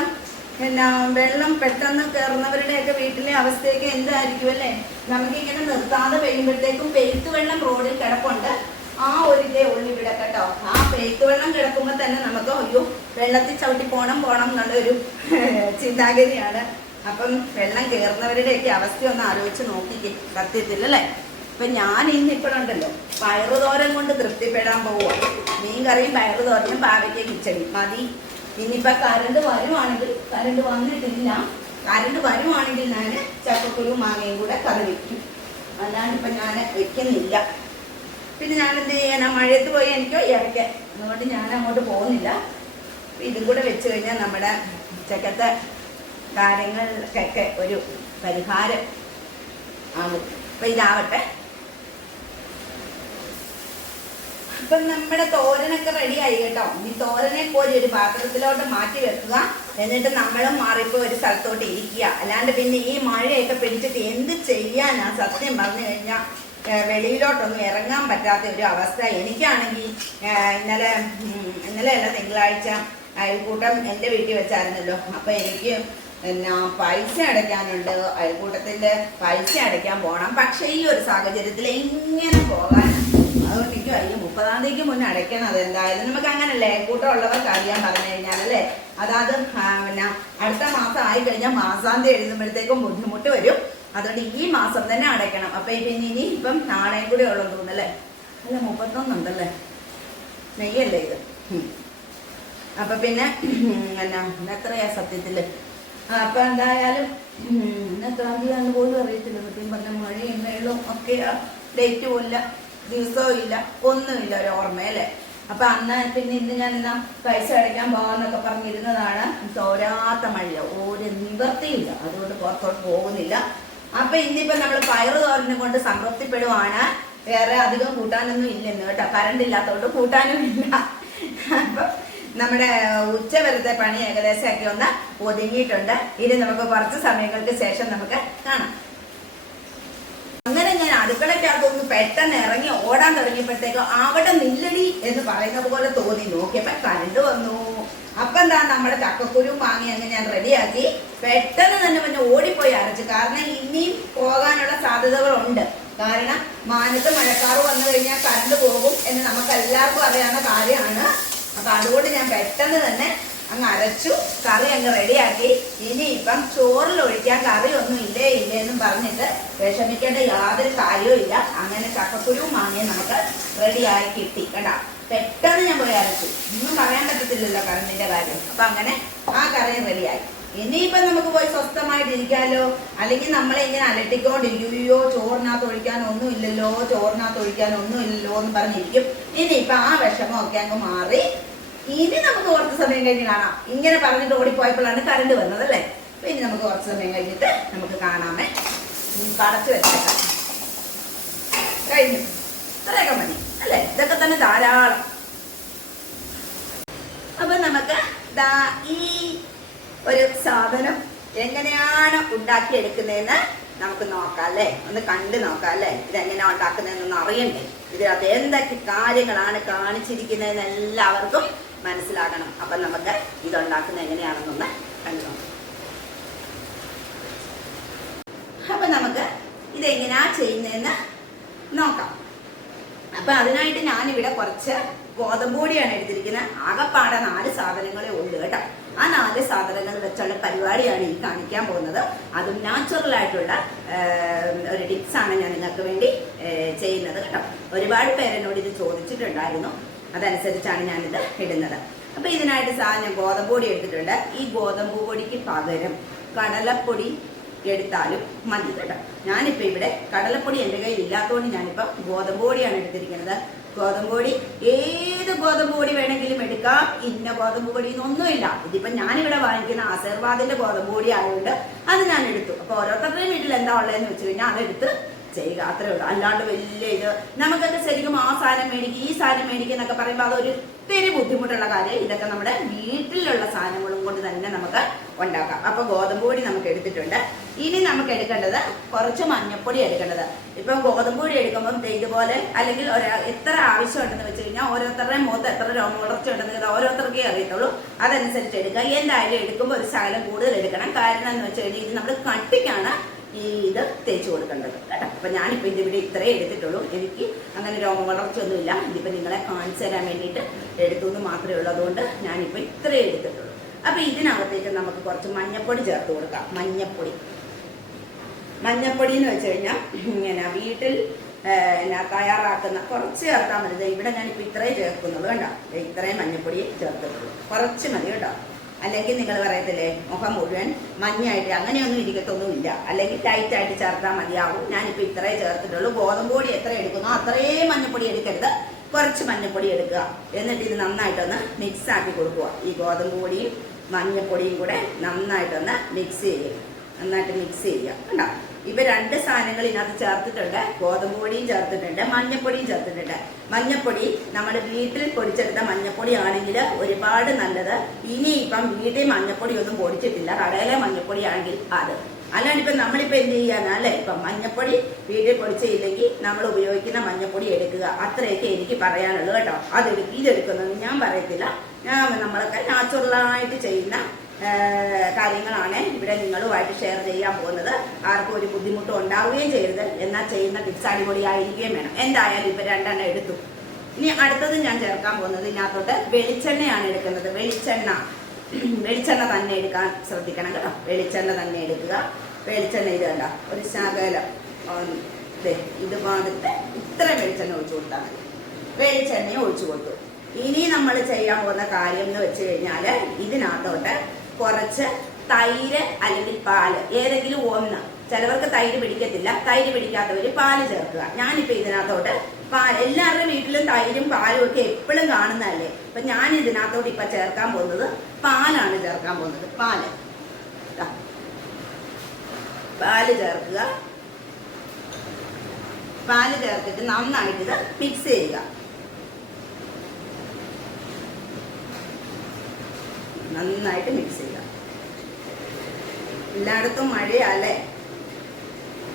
പിന്നെ വെള്ളം പെട്ടെന്ന് കയറുന്നവരുടെയൊക്കെ വീട്ടിലെ അവസ്ഥയൊക്കെ എന്തായിരിക്കും അല്ലേ? നമുക്കിങ്ങനെ നിർത്താതെ പെയ്യുമ്പോഴത്തേക്കും പെയ്ത്ത് വെള്ളം റോഡിൽ കിടപ്പുണ്ട്. ആ ഒരു ഇതേ ഉള്ളു ഇവിടെ കേട്ടോ. ആ പെയ്ത്ത് വെള്ളം കിടക്കുമ്പോൾ തന്നെ നമുക്ക് അയ്യോ വെള്ളത്തിൽ ചവിട്ടി പോണം പോണം എന്നുള്ളൊരു ചിന്താഗതിയാണ്. അപ്പം വെള്ളം കയറുന്നവരുടെയൊക്കെ അവസ്ഥ ഒന്ന് ആലോചിച്ച് നോക്കിക്കേ. സത്യത്തിൽ അല്ലേ? ഇപ്പൊ ഞാൻ ഇന്ന് ഇപ്പോഴുണ്ടല്ലോ പയറുതോരൻ കൊണ്ട് തൃപ്തിപ്പെടാൻ പോവുക മീൻ കറിയും പയറുതോരനും പാവയ്ക്ക കിച്ചടി. മതി. ഇനിയിപ്പോൾ കരണ്ട് വരുവാണെങ്കിൽ കരണ്ട് വന്നിട്ടില്ല. കരണ്ട് വരുവാണെങ്കിൽ ഞാൻ ചക്കക്കുരു മാങ്ങയും കൂടെ കറി വയ്ക്കും അല്ലാണ്ട് ഞാൻ വെക്കുന്നില്ല. പിന്നെ ഞാൻ എന്ത് ചെയ്യാനാ മഴയത്ത് പോയി എനിക്ക് ഇറക്കാൻ. അതുകൊണ്ട് ഞാൻ അങ്ങോട്ട് പോകുന്നില്ല ഇതും കൂടെ വെച്ച് കഴിഞ്ഞാൽ നമ്മുടെ ഉച്ചക്കത്തെ കാര്യങ്ങൾക്കൊക്കെ ഒരു പരിഹാരം ആകും അപ്പൊ ഇതാവട്ടെ. ഇപ്പം നമ്മുടെ തോരനൊക്കെ റെഡിയായി കേട്ടോ. ഈ തോരനെ പോലെ ഒരു പാത്രത്തിലോട്ട് മാറ്റി വെക്കുക. എന്നിട്ട് നമ്മളും മാറിപ്പോ ഒരു സ്ഥലത്തോട്ട് ഇരിക്കുക. അല്ലാണ്ട് പിന്നെ ഈ മഴയൊക്കെ പിടിച്ചിട്ട് എന്ത് ചെയ്യാനാ? സത്യം പറഞ്ഞു കഴിഞ്ഞാൽ വെളിയിലോട്ടൊന്നും ഇറങ്ങാൻ പറ്റാത്ത ഒരു അവസ്ഥ. എനിക്കാണെങ്കിൽ ഇന്നലെ ഇന്നലെ അല്ല തിങ്കളാഴ്ച അയൽക്കൂട്ടം എന്റെ വീട്ടിൽ വെച്ചായിരുന്നല്ലോ. അപ്പോൾ എനിക്ക് പിന്നെ പൈസ അടയ്ക്കാനുണ്ട്. അയൽക്കൂട്ടത്തിൽ പൈസ അടയ്ക്കാൻ പോകണം പക്ഷേ ഈ ഒരു സാഹചര്യത്തിൽ എങ്ങനെ പോകാൻ? അതുകൊണ്ട് എനിക്ക് അറിയാം മുപ്പതാം തീയതിക്ക് മുന്നേ അടയ്ക്കണം അതെന്തായാലും. നമുക്ക് അങ്ങനല്ലേ കൂട്ടം ഉള്ളവർക്ക് അറിയാൻ പറഞ്ഞു കഴിഞ്ഞാൽ അല്ലേ അതായത് പിന്നെ അടുത്ത മാസം ആയി കഴിഞ്ഞാൽ മാസാന്തി എഴുതുമ്പോഴത്തേക്കും ബുദ്ധിമുട്ട് വരും. അതുകൊണ്ട് ഈ മാസം തന്നെ അടയ്ക്കണം. അപ്പൊ പിന്നെ ഇനി ഇപ്പം നാളെയും കൂടെ ഉള്ളൂ തോന്നുന്നല്ലേ അല്ല? മുപ്പത്തൊന്നുണ്ടല്ലേ നെയ്യല്ലേ ഇത്? അപ്പം പിന്നെ എന്നാ എത്രയാ സത്യത്തിൽ? ആ, അപ്പൊ എന്തായാലും എത്രാം തീയതി പോലും അറിയത്തില്ല. സത്യം പറഞ്ഞ മഴയും വെള്ളവും ഒക്കെ ഡേറ്റ് പോലില്ല ദിവസവും ഇല്ല. ഒന്നുമില്ല ഒരു ഓർമ്മയല്ലേ? അപ്പൊ അന്ന് പിന്നെ ഇന്ന് ഞാൻ എന്നാ പൈസ അടയ്ക്കാൻ പോകാമെന്നൊക്കെ പറഞ്ഞിരുന്നതാണ്. തോരാത്ത മഴ ഒരു നിവർത്തിയില്ല അതുകൊണ്ട് പുറത്തോട്ട് പോകുന്നില്ല. അപ്പൊ ഇന്നിപ്പോ നമ്മൾ പയറ് തോരനും കൊണ്ട് സംതൃപ്തിപ്പെടുവാണ്. വേറെ അധികം കൂട്ടാനൊന്നും ഇല്ലെന്ന് കേട്ടോ. കറണ്ട് ഇല്ലാത്തതുകൊണ്ട് കൂട്ടാനും ഇല്ല. അപ്പൊ നമ്മുടെ ഉച്ചവരത്തെ പണി ഏകദേശം ഒക്കെ ഒന്ന് ഒതുങ്ങിയിട്ടുണ്ട്. ഇനി നമുക്ക് കുറച്ച് സമയങ്ങൾക്ക് ശേഷം നമുക്ക് കാണാം. അങ്ങനെ ഞാൻ അടുക്കളയ്ക്കകത്തൊന്ന് പെട്ടെന്ന് ഇറങ്ങി ഓടാൻ തുടങ്ങിയപ്പോഴത്തേക്കും അവിടെ നില്ലടി എന്ന് പറയുന്നത് പോലെ തോന്നി. നോക്കിയപ്പോ കരണ്ട് വന്നു. അപ്പൊ എന്താ നമ്മുടെ ചക്കക്കുരു വാങ്ങി അങ്ങ് ഞാൻ റെഡിയാക്കി. പെട്ടെന്ന് തന്നെ പിന്നെ ഓടിപ്പോയി അരച്ചു. കാരണം ഇനിയും പോകാനുള്ള സാധ്യതകളുണ്ട്. കാരണം മാനത്ത് മഴക്കാറ് വന്നു കഴിഞ്ഞാൽ കറണ്ട് പോകും എന്ന് നമുക്ക് എല്ലാവർക്കും അറിയാവുന്ന കാര്യമാണ്. അപ്പൊ അതുകൊണ്ട് ഞാൻ പെട്ടെന്ന് തന്നെ അങ്ങ് അരച്ചു കറി അങ്ങ് റെഡിയാക്കി. ഇനിയിപ്പം ചോറിൽ ഒഴിക്കാൻ കറി ഒന്നും ഇല്ലേ ഇല്ലേ എന്നും പറഞ്ഞിട്ട് വിഷമിക്കേണ്ട യാതൊരു കാര്യവും ഇല്ല. അങ്ങനെ ചക്കക്കുരുവും മാങ്ങയും നമുക്ക് റെഡിയായി കിട്ടി. കേട്ടാ പെട്ടെന്ന് ഞാൻ പോയി അരച്ചു. ഒന്നും പറയാൻ പറ്റത്തില്ലല്ലോ കറണ്ടിന്റെ കാര്യം. അപ്പൊ അങ്ങനെ ആ കറയും റെഡിയായി. ഇനിയിപ്പം നമുക്ക് പോയി സ്വസ്ഥമായിട്ട് ഇരിക്കാലോ? അല്ലെങ്കിൽ നമ്മളെ ഇങ്ങനെ അലട്ടിക്കൊണ്ടിരിക്കും ചോറിനകത്ത് ഒഴിക്കാൻ ഒന്നും ഇല്ലല്ലോ ചോറിനകത്ത് ഒഴിക്കാൻ ഒന്നും ഇല്ലല്ലോ എന്ന് പറഞ്ഞിരിക്കും. ഇനിയിപ്പൊ ആ വിഷമമൊക്കെ അങ്ങ് മാറി. ഇനി നമുക്ക് കുറച്ച് സമയം കഴിഞ്ഞ് കാണാം. ഇങ്ങനെ പറഞ്ഞിട്ട് ഓടിപ്പോയപ്പോഴാണ് കറണ്ട് വന്നത് അല്ലേ? അപ്പൊ ഇനി നമുക്ക് കുറച്ച് സമയം കഴിഞ്ഞിട്ട് നമുക്ക് കാണാമേ. പടച്ചു വെച്ചേക്കാം. കഴിഞ്ഞു. ഇത്രയൊക്കെ മതി. അല്ലേ? ഇതൊക്കെ തന്നെ ധാരാളം. അപ്പൊ നമുക്ക് ദാ ഈ ഒരു സാധനം എങ്ങനെയാണ് ഉണ്ടാക്കിയെടുക്കുന്നതെന്ന് നമുക്ക് നോക്കാം അല്ലേ? ഒന്ന് കണ്ടു നോക്കാം അല്ലേ? ഇതെങ്ങനെയാ ഉണ്ടാക്കുന്നതെന്നൊന്ന് അറിയണ്ടേ? ഇതിനകത്ത് എന്തൊക്കെ കാര്യങ്ങളാണ് കാണിച്ചിരിക്കുന്നതെന്ന് എല്ലാവർക്കും മനസ്സിലാക്കണം അപ്പൊ നമുക്ക് ഇതുണ്ടാക്കുന്നത് എങ്ങനെയാണെന്നൊന്ന് കണ്ടു നോക്കാം. അപ്പൊ നമുക്ക് ഇതെങ്ങനെയാ ചെയ്യുന്നതെന്ന് നോക്കാം. അപ്പൊ അതിനായിട്ട് ഞാനിവിടെ കുറച്ച് ഗോതമ്പ് പൊടിയാണ് എടുത്തിരിക്കുന്നത്. ആകപ്പാടെ നാല് സാധനങ്ങളേ ഉള്ളൂ കേട്ടോ. ആ നാല് സാധനങ്ങൾ വെച്ചുള്ള പരിപാടിയാണ് ഈ കാണിക്കാൻ പോകുന്നത്. അതും നാച്ചുറൽ ആയിട്ടുള്ള ഒരു ടിപ്സ് ആണ് ഞാൻ നിങ്ങൾക്ക് വേണ്ടി ചെയ്യുന്നത് കേട്ടോ. ഒരുപാട് പേരെന്നോട് ഇത് ചോദിച്ചിട്ടുണ്ടായിരുന്നു. അതനുസരിച്ചാണ് ഞാനിത് ഇടുന്നത്. അപ്പൊ ഇതിനായിട്ട് സാ ഞാൻ ഗോതമ്പ് പൊടി എടുത്തിട്ടുണ്ട്. ഈ ഗോതമ്പ് പൊടിക്ക് പകരം കടലപ്പൊടി എടുത്താലും മതി കേട്ടോ. ഞാനിപ്പോൾ ഇവിടെ കടലപ്പൊടി എന്റെ കയ്യിൽ ഇല്ലാത്തതുകൊണ്ട് ഞാനിപ്പോൾ ഗോതമ്പ് പൊടിയാണ് എടുത്തിരിക്കുന്നത്. ഗോതമ്പ് പൊടി ഏത് ഗോതമ്പ് പൊടി വേണമെങ്കിലും എടുക്കാം. ഇന്ന ഗോതമ്പ് പൊടി എന്നൊന്നുമില്ല ഇതിപ്പം ഞാനിവിടെ വാങ്ങിക്കുന്ന ആശീർവാദിന്റെ ഗോതമ്പ് പൊടി ആയതുകൊണ്ട് അത് ഞാൻ എടുത്തു. അപ്പോൾ ഓരോരുത്തരുടെയും വീട്ടിൽ എന്താ ഉള്ളതെന്ന് വെച്ച് കഴിഞ്ഞാൽ അതെടുത്ത് ചെയ്യുക. അത്രേ ഉള്ളൂ. അല്ലാണ്ട് വലിയ ഇത് നമുക്കൊക്കെ ശരിക്കും ആ സാധനം മേടിക്കും ഈ സാധനം മേടിക്കുക എന്നൊക്കെ പറയുമ്പോൾ അതൊരു ഒത്തിരി ബുദ്ധിമുട്ടുള്ള കാര്യം. ഇതൊക്കെ നമ്മുടെ വീട്ടിലുള്ള സാധനങ്ങളും കൊണ്ട് തന്നെ നമുക്ക് ഉണ്ടാക്കാം. അപ്പോൾ ഗോതമ്പ് പൊടി നമുക്ക് എടുത്തിട്ടുണ്ട്. ഇനി നമുക്ക് എടുക്കേണ്ടത് കുറച്ച് മഞ്ഞപ്പൊടി എടുക്കേണ്ടത്. ഇപ്പം ഗോതമ്പ് പൊടി എടുക്കുമ്പം ഇതുപോലെ അല്ലെങ്കിൽ എത്ര ആവശ്യമുണ്ടെന്ന് വെച്ച് കഴിഞ്ഞാൽ ഓരോരുത്തരുടെ മുഖത്ത് എത്ര രോമവളർച്ച ഉണ്ടെന്ന് ഇത് ഓരോരുത്തർക്കേ അറിയത്തുള്ളൂ. അതനുസരിച്ച് എടുക്കുക. എന്തായാലും എടുക്കുമ്പോൾ ഒരു ശകലം കൂടുതൽ എടുക്കണം. കാരണം എന്ന് വെച്ച് കഴിഞ്ഞാൽ ഇത് നമ്മൾ കട്ടിക്കാണ് ഈ ഇത് തേച്ച് കൊടുക്കേണ്ടത്. കേട്ടോ? അപ്പൊ ഞാനിപ്പോ ഇതിന്റെ ഇവിടെ ഇത്രേ എടുത്തിട്ടുള്ളൂ. എനിക്ക് അങ്ങനെ രോമവളർച്ച ഒന്നുമില്ല ഇതിപ്പോ നിങ്ങളെ കാണിച്ചു തരാൻ വേണ്ടിയിട്ട് എടുത്തു എന്ന് മാത്രമേ ഉള്ളൂ. അതുകൊണ്ട് ഞാനിപ്പോ ഇത്രേ എടുത്തിട്ടുള്ളൂ. അപ്പൊ ഇതിനകത്തേക്ക് നമുക്ക് കുറച്ച് മഞ്ഞപ്പൊടി ചേർത്ത് കൊടുക്കാം. മഞ്ഞപ്പൊടി. മഞ്ഞപ്പൊടി എന്ന് വെച്ച് കഴിഞ്ഞാൽ ഇങ്ങനെ വീട്ടിൽ എന്നാ തയ്യാറാക്കുന്ന കുറച്ച് ചേർത്താൽ മതി. ഇവിടെ ഞാനിപ്പോൾ ഇത്രയും ചേർക്കുന്നുള്ളൂ കണ്ടോ? ഇത്രയും മഞ്ഞപ്പൊടി ചേർത്തിട്ടുള്ളൂ. കുറച്ച് മതി കേട്ടോ. അല്ലെങ്കിൽ നിങ്ങൾ പറയത്തില്ലേ മുഖം മുഴുവൻ മഞ്ഞായിട്ട് അങ്ങനെയൊന്നും ഇരിക്കത്തൊന്നുമില്ല. അല്ലെങ്കിൽ ടൈറ്റ് ആയിട്ട് ചേർത്താൽ മതിയാവും. ഞാനിപ്പോൾ ഇത്രയും ചേർത്തിട്ടുള്ളൂ. ഗോതമ്പ് പൊടി എത്ര എടുക്കുന്നോ അത്രയും മഞ്ഞപ്പൊടി എടുക്കരുത്. കുറച്ച് മഞ്ഞപ്പൊടി എടുക്കുക. എന്നിട്ട് ഇത് നന്നായിട്ടൊന്ന് മിക്സ് ആക്കി കൊടുക്കുക. ഈ ഗോതമ്പ് പൊടിയും മഞ്ഞപ്പൊടിയും കൂടെ നന്നായിട്ടൊന്ന് മിക്സ് ചെയ്യുക നന്നായിട്ട് മിക്സ് ചെയ്യുക. കണ്ടോ? ഇവ രണ്ട് സാധനങ്ങൾ ഇതിനകത്ത് ചേർത്തിട്ടുണ്ട്. ഗോതമ്പ് പൊടിയും ചേർത്തിട്ടുണ്ട്. മഞ്ഞപ്പൊടിയും ചേർത്തിട്ടുണ്ട്. മഞ്ഞപ്പൊടി നമ്മൾ വീട്ടിൽ പൊടിച്ചെടുത്ത മഞ്ഞപ്പൊടി ആണെങ്കിൽ ഒരുപാട് നല്ലത്. ഇനി ഇപ്പം വീട്ടിൽ മഞ്ഞപ്പൊടി ഒന്നും പൊടിച്ചിട്ടില്ല. കടയിലെ മഞ്ഞപ്പൊടി ആണെങ്കിൽ അത്. അല്ലാണ്ട് ഇപ്പം നമ്മളിപ്പോൾ എന്ത് ചെയ്യാനാ അല്ലേ? ഇപ്പം മഞ്ഞപ്പൊടി വീട്ടിൽ പൊടിച്ചില്ലെങ്കിൽ നമ്മൾ ഉപയോഗിക്കുന്ന മഞ്ഞപ്പൊടി എടുക്കുക. അത്രയൊക്കെ എനിക്ക് പറയാനുള്ളൂ കേട്ടോ. അത് ഇതെടുക്കുന്നത് ഞാൻ പറയത്തില്ല. നമ്മളൊക്കെ നാച്ചുറലായിട്ട് ചെയ്യുന്ന കാര്യങ്ങളാണ് ഇവിടെ നിങ്ങളുമായിട്ട് ഷെയർ ചെയ്യാൻ പോകുന്നത്. ആർക്കും ഒരു ബുദ്ധിമുട്ടും ഉണ്ടാവുകയും ചെയ്യരുത്. എന്നാൽ ചെയ്യുന്ന ടിപ്സ് അടിപൊളിയായിരിക്കുകയും വേണം. എന്തായാലും ഇപ്പൊ രണ്ടെണ്ണം എടുത്തു. ഇനി അടുത്തത് ഞാൻ ചേർക്കാൻ പോകുന്നത് ഇതിനകത്തോട്ട് വെളിച്ചെണ്ണയാണ് എടുക്കുന്നത്. വെളിച്ചെണ്ണ. വെളിച്ചെണ്ണ തന്നെ എടുക്കാൻ ശ്രദ്ധിക്കണം കേട്ടോ. വെളിച്ചെണ്ണ തന്നെ എടുക്കുക. വെളിച്ചെണ്ണ ഇത് കണ്ട? ഒരു ശകലം. ഇതുപോലത്തെ ഇത്ര വെളിച്ചെണ്ണ ഒഴിച്ചു കൊടുത്താൽ മതി. വെളിച്ചെണ്ണയും ഒഴിച്ചു കൊടുത്തു. ഇനി നമ്മൾ ചെയ്യാൻ പോകുന്ന കാര്യം എന്ന് വെച്ച് കഴിഞ്ഞാൽ ഇതിനകത്തോട്ട് കുറച്ച് തൈര് അല്ലെങ്കിൽ പാൽ ഏതെങ്കിലും ഒന്ന്. ചിലവർക്ക് തൈര് പിടിക്കത്തില്ല. തൈര് പിടിക്കാത്തവർ പാൽ ചേർക്കുക. ഞാനിപ്പോ ഇതിനകത്തോട്ട് പാൽ എല്ലാവരുടെ വീട്ടിലും തൈരും പാലും ഒക്കെ എപ്പോഴും കാണുന്നതല്ലേ? അപ്പൊ ഞാൻ ഇതിനകത്തോട്ട് ഇപ്പൊ ചേർക്കാൻ പോകുന്നത് പാലാണ് ചേർക്കാൻ പോകുന്നത്. പാൽ. പാൽ ചേർക്കുക. പാൽ ചേർത്തിട്ട് നന്നായിട്ട് ഇത് മിക്സ് ചെയ്യുക. നന്നായിട്ട് മിക്സ് ചെയ്യുക എല്ലായിടത്തും മഴയല്ലേ?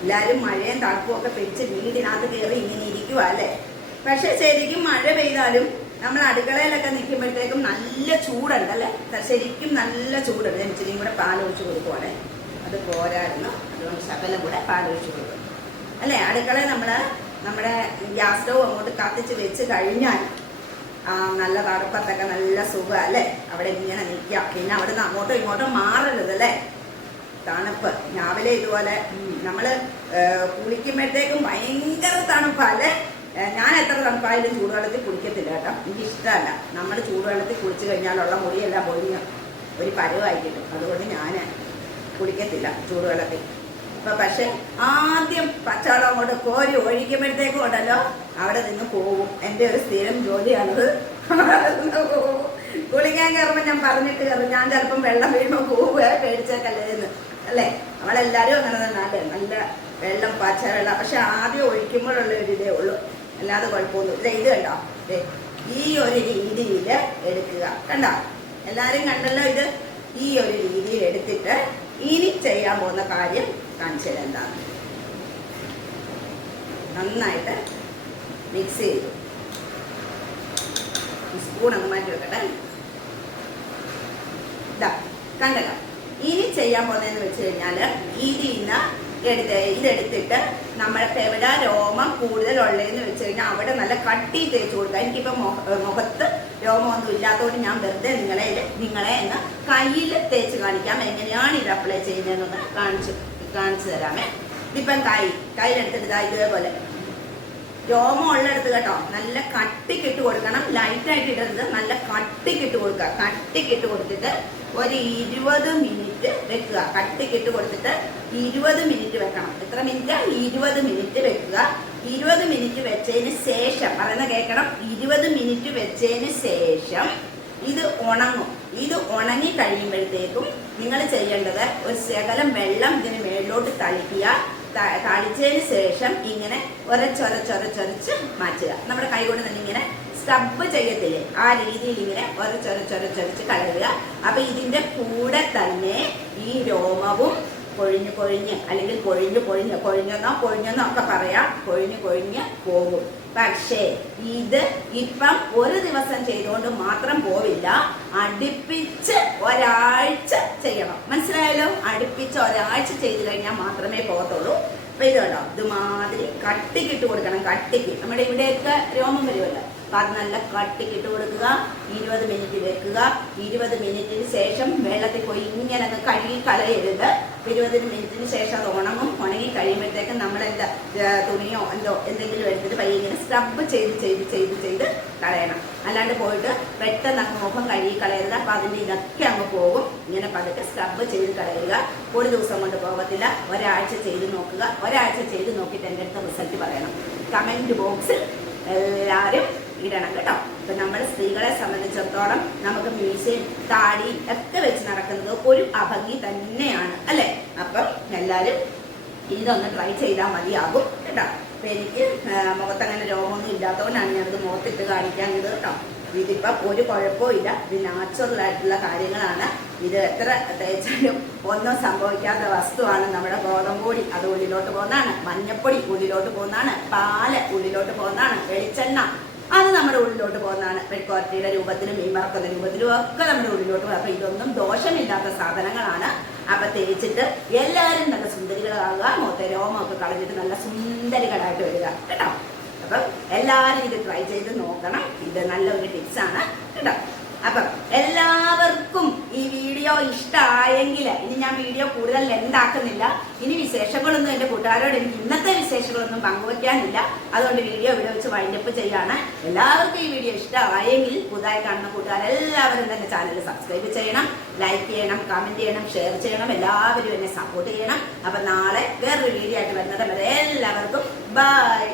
എല്ലാവരും മഴയും തണുപ്പും ഒക്കെ പിടിച്ച് വീടിനകത്ത് കയറി ഇങ്ങനെ ഇരിക്കുക അല്ലേ? പക്ഷെ ശരിക്കും മഴ പെയ്താലും നമ്മൾ അടുക്കളയിലൊക്കെ നിൽക്കുമ്പോഴത്തേക്കും നല്ല ചൂടുണ്ട് അല്ലേ? ശരിക്കും നല്ല ചൂടുണ്ട്. ഞാൻ ഇച്ചിരിയും കൂടെ പാൽ ഒഴിച്ചു കൊടുക്കുവാണേ. അത് പോരായിരുന്നു. അതുകൊണ്ട് ശകലം കൂടെ പാൽ ഒഴിച്ചു കൊടുക്കും അല്ലേ? അടുക്കളയിൽ നമ്മൾ നമ്മുടെ ഗ്യാസ് സ്റ്റൗ അങ്ങോട്ട് കത്തിച്ച് വെച്ച് കഴിഞ്ഞാൽ നല്ല കറുപ്പത്തൊക്കെ നല്ല സുഖം അല്ലേ? അവിടെ ഇങ്ങനെ നിൽക്കാം. പിന്നെ അവിടെ നിന്ന് അങ്ങോട്ടും ഇങ്ങോട്ടും മാറരുത് അല്ലേ? തണുപ്പ്. രാവിലെ ഇതുപോലെ നമ്മൾ കുളിക്കുമ്പോഴത്തേക്കും ഭയങ്കര തണുപ്പല്ലേ ഞാൻ എത്ര തണുപ്പായാലും ചൂടുവെള്ളത്തിൽ കുളിക്കത്തില്ല കേട്ടോ. എനിക്ക് ഇഷ്ടമല്ല നമ്മൾ ചൂടുവെള്ളത്തിൽ കുളിച്ചു കഴിഞ്ഞാലുള്ള മുടിയെല്ലാം പൊഴിഞ്ഞ് ഒരു പരുവായി കിട്ടും. അതുകൊണ്ട് ഞാൻ കുളിക്കത്തില്ല ചൂടുവെള്ളത്തിൽ. പക്ഷെ ആദ്യം പച്ചവെള്ളം കൊണ്ട് കോരി ഒഴിക്കുമ്പോഴത്തേക്കും ഉണ്ടല്ലോ അവിടെ നിന്ന് പോവും. എന്റെ ഒരു സ്ഥിരം ജോലിയാണത്. കയറുമ്പോ കുളിക്കാൻ കയറുമ്പോൾ ഞാൻ പറഞ്ഞിട്ട് കയറും. ഞാൻ ചിലപ്പം വെള്ളം വീഴുമ്പോൾ പോവുക പേടിച്ചേക്കല്ലേ എന്ന്. അല്ലേ? നമ്മളെല്ലാവരും അങ്ങനെ തന്നെ. അല്ലേ? നല്ല വെള്ളം പച്ച വെള്ളം പക്ഷെ ആദ്യം ഒഴിക്കുമ്പോഴുള്ള ഒരു ഇതേ ഉള്ളൂ. അല്ലാതെ കുഴപ്പമൊന്നുമില്ല. ഇത് കണ്ടോ? ഈ ഒരു രീതിയിൽ എടുക്കുക. കണ്ടോ? എല്ലാരും കണ്ടല്ലോ ഇത്? ഈ ഒരു രീതിയിൽ എടുത്തിട്ട് ഇനി ചെയ്യാൻ പോകുന്ന കാര്യം കാണിച്ചു തരാം എന്താണ് നന്നായിട്ട് മിക്സ് ചെയ്തു. സ്പൂൺ അങ്ങ് മാറ്റി വെക്കട്ടെ. ഇതാ കണ്ടല്ലോ. ഇനി ചെയ്യാൻ പോകുന്നതെന്ന് വെച്ച് കഴിഞ്ഞാൽ ഇതിൽ നിന്ന് എടുത്ത് ഇതെടുത്തിട്ട് നമ്മൾക്ക് എവിടെ രോമം കൂടുതൽ ഉള്ളതെന്ന് വെച്ച് കഴിഞ്ഞാൽ അവിടെ നല്ല കട്ടി തേച്ച് കൊടുക്കുക. എനിക്കിപ്പോൾ മുഖത്ത് രോമമൊന്നും ഇല്ലാത്തതുകൊണ്ട് ഞാൻ വെറുതെ നിങ്ങളെ നിങ്ങളെ എന്ന് കയ്യിൽ തേച്ച് കാണിക്കാം. എങ്ങനെയാണ് ഇത് അപ്ലൈ ചെയ്യുന്നതെന്നൊന്ന് കാണിച്ചു. കാണിച്ചു തരാമേ. ഇതിപ്പം കൈ കയ്യിലെടുത്തിട്ട് ഇതാ ഇതേപോലെ. രോമം ഉള്ളെടുത്ത് കേട്ടോ നല്ല കട്ടിക്കിട്ട് കൊടുക്കണം. ലൈറ്റായിട്ട് ഇടരുത്. നല്ല കട്ടിക്കിട്ട് കൊടുക്കുക. കട്ടിക്കിട്ട് കൊടുത്തിട്ട് ഒരു ഇരുപത് മിനിറ്റ് വെക്കുക. കട്ടിക്കിട്ട് കൊടുത്തിട്ട് ഇരുപത് മിനിറ്റ് വെക്കണം. എത്ര മിനിറ്റ്? ഇരുപത് മിനിറ്റ് വെക്കുക. ഇരുപത് മിനിറ്റ് വെച്ചതിന് ശേഷം പറയുന്ന കേൾക്കണം. ഇരുപത് മിനിറ്റ് വെച്ചതിന് ശേഷം ഇത് ഉണങ്ങും. ഇത് ഉണങ്ങി കഴിയുമ്പോഴത്തേക്കും നിങ്ങൾ ചെയ്യേണ്ടത് ഒരു ശകലം വെള്ളം ഇതിന് മേളിലോട്ട് തളിക്കുക. തളിച്ചതിന് ശേഷം ഇങ്ങനെ ഒരച്ചൊരച്ചൊരച്ചൊരച്ച് മാറ്റുക. നമ്മുടെ കൈ കൊണ്ട് തന്നെ ഇങ്ങനെ സ്റ്റബ് ചെയ്യത്തില്ലേ? ആ രീതിയിൽ ഇങ്ങനെ ഒരച്ചൊരച്ചൊരച്ചൊരച്ച് കളയുക അപ്പൊ ഇതിന്റെ കൂടെ തന്നെ ഈ രോമവും കൊഴിഞ്ഞ് കൊഴിഞ്ഞ് അല്ലെങ്കിൽ കൊഴിഞ്ഞ് കൊഴിഞ്ഞ് കൊഴിഞ്ഞെന്നോ കൊഴിഞ്ഞെന്നോ ഒക്കെ പറയാം. കൊഴിഞ്ഞ് കൊഴിഞ്ഞ് പോകും. പക്ഷേ ഇത് ഇപ്പം ഒരു ദിവസം ചെയ്തുകൊണ്ട് മാത്രം പോവില്ല. അടുപ്പിച്ച് ഒരാഴ്ച ചെയ്യണം. മനസ്സിലായല്ലോ? അടുപ്പിച്ച് ഒരാഴ്ച ചെയ്തു കഴിഞ്ഞാൽ മാത്രമേ പോകത്തുള്ളൂ. അപ്പൊ ഇത് കണ്ടോ? ഇതുമാതിരി കട്ടിക്കിട്ട് കൊടുക്കണം കട്ടിക്ക്. നമ്മുടെ ഇവിടെയൊക്കെ രോമം വരുമല്ലോ. അത് നല്ല കട്ടിക്കിട്ട് കൊടുക്കുക ഇരുപത് മിനിറ്റ് വെക്കുക. ഇരുപത് മിനിറ്റിന് ശേഷം വെള്ളത്തിൽ പോയി ഇങ്ങനെ അങ്ങ് കഴുകി കളയരുത് അപ്പൊ ഇരുപത് മിനിറ്റിന് ശേഷം അത് ഉണങ്ങും. ഉണങ്ങി കഴിയുമ്പോഴത്തേക്കും നമ്മളെന്താ തുണിയോ എന്തോ എന്തെങ്കിലും എടുത്തിട്ട് പയ്യെ ഇങ്ങനെ സ്ക്രബ് ചെയ്ത് ചെയ്ത് ചെയ്ത് ചെയ്ത് കളയണം. അല്ലാണ്ട് പോയിട്ട് പെട്ടെന്ന് അങ്ങ് മുഖം കഴുകി കളയരുത്. അപ്പം അതിന്റെ ഇതൊക്കെ അങ്ങ് പോകും. ഇങ്ങനെ പതുക്കെ സ്ക്രബ് ചെയ്ത് കളയുക. ഒരു ദിവസം കൊണ്ട് പോകത്തില്ല. ഒരാഴ്ച ചെയ്ത് നോക്കുക. ഒരാഴ്ച ചെയ്ത് നോക്കിയിട്ട് എന്റെ അടുത്ത് റിസൾട്ട് പറയണം. കമന്റ് ബോക്സിൽ എല്ലാവരും ഇടണം കേട്ടോ. അപ്പൊ നമ്മുടെ സ്ത്രീകളെ സംബന്ധിച്ചിടത്തോളം നമുക്ക് മീശയും താടി ഒക്കെ വെച്ച് നടക്കുന്നത് ഒരു അഭംഗി തന്നെയാണ് അല്ലെ? അപ്പം എല്ലാവരും ഇതൊന്ന് ട്രൈ ചെയ്താൽ മതിയാകും കേട്ടോ. അപ്പൊ എനിക്ക് മുഖത്തങ്ങനെ രോഗമൊന്നും ഇല്ലാത്തതുകൊണ്ടാണ് ഞാനത് മുഖത്തിട്ട് കാണിക്കാൻ ഇത് കേട്ടോ. ഇതിപ്പം ഒരു കുഴപ്പവും ഇല്ല. ഇത് നാച്ചുറൽ ആയിട്ടുള്ള കാര്യങ്ങളാണ്. ഇത് എത്ര തേച്ചാലും ഒന്നും സംഭവിക്കാത്ത വസ്തുവാണ് നമ്മുടെ ഗോതമ്പൊടി. അത് ഉള്ളിലോട്ട് പോകുന്നതാണ്. മഞ്ഞപ്പൊടി ഉള്ളിലോട്ട് പോകുന്നതാണ്. പാൽ ഉള്ളിലോട്ട് പോകുന്നതാണ്. വെളിച്ചെണ്ണ അത് നമ്മുടെ ഉള്ളിലോട്ട് പോകുന്നതാണ്. മെഴുക്കുവരട്ടിയുടെ രൂപത്തിലും മീൻ വറക്കുന്ന രൂപത്തിലും ഒക്കെ നമ്മുടെ ഉള്ളിലോട്ട് പോകും. അപ്പൊ ഇതൊന്നും ദോഷമില്ലാത്ത സാധനങ്ങളാണ്. അപ്പൊ തേച്ചിട്ട് എല്ലാവരും നല്ല സുന്ദരികളാകുക മുഖത്തെ രോമമൊക്കെ കളഞ്ഞിട്ട് നല്ല സുന്ദരികളായിട്ട് വരിക. കേട്ടോ? അപ്പം എല്ലാവരും ഇത് ട്രൈ ചെയ്ത് നോക്കണം. ഇത് നല്ലൊരു ടിപ്സ് ആണ്. കേട്ടോ? അപ്പം എല്ലാവർക്കും ഈ വീഡിയോ ഇഷ്ടമായെങ്കിൽ ഇനി ഞാൻ വീഡിയോ കൂടുതൽ ലെന്താക്കുന്നില്ല ഇനി വിശേഷങ്ങളൊന്നും എന്റെ കൂട്ടുകാരോട് എനിക്ക് ഇന്നത്തെ വിശേഷങ്ങളൊന്നും പങ്കുവയ്ക്കാനില്ല അതുകൊണ്ട് വീഡിയോ ഇവിടെ വെച്ച് വൈൻഡപ്പ് ചെയ്യാണ്. എല്ലാവർക്കും ഈ വീഡിയോ ഇഷ്ടമായെങ്കിൽ പുതുതായി കാണുന്ന കൂട്ടുകാരെല്ലാവരും തന്നെ ചാനൽ സബ്സ്ക്രൈബ് ചെയ്യണം ലൈക്ക് ചെയ്യണം കമന്റ് ചെയ്യണം ഷെയർ ചെയ്യണം എല്ലാവരും എന്നെ സപ്പോർട്ട് ചെയ്യണം. അപ്പം നാളെ വേറൊരു വീഡിയോ ആയിട്ട് വരുന്നത് വരെ എല്ലാവർക്കും ബൈ